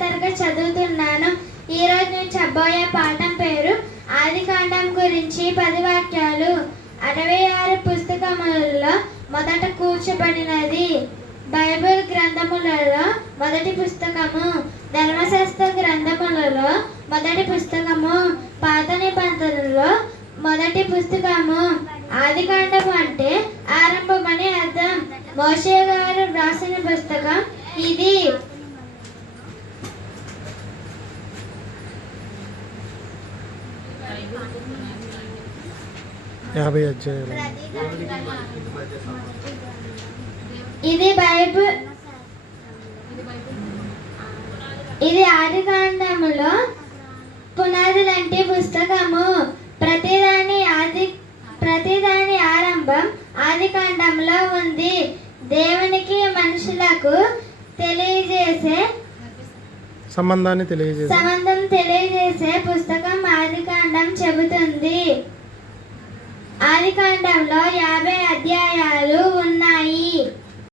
తరగతి చదువుతున్నాను. ఈరోజు నేను చెప్పబోయే పాఠం పేరు ఆదికాండం గురించి 10 వాక్యాలు. 66 పుస్తకములలో మొదట కూర్చబడినది. బైబిల్ గ్రంథములలో మొదటి పుస్తకము, ధర్మశాస్త్ర గ్రంథములలో మొదటి పుస్తకము, పాత నిబంధనలో మొదటి పుస్తకము. ఆదికాండం అంటే ఆరంభం అని అర్థం. మోషే గారు రాసిన పుస్తకం ఇది. ఇది బైబిల్. ఇది ఆదికాండములో పునాది లాంటి పుస్తకము. ప్రతిదాని ఆరంభం ఆదికాండంలో ఉంది. దేవునికి మనుషులకు తెలియజేసే సంబంధం తెలియజేసే పుస్తకం ఆదికాండం చెబుతుంది. ఆదికాండంలో 50 అధ్యాయాలు ఉన్నాయి.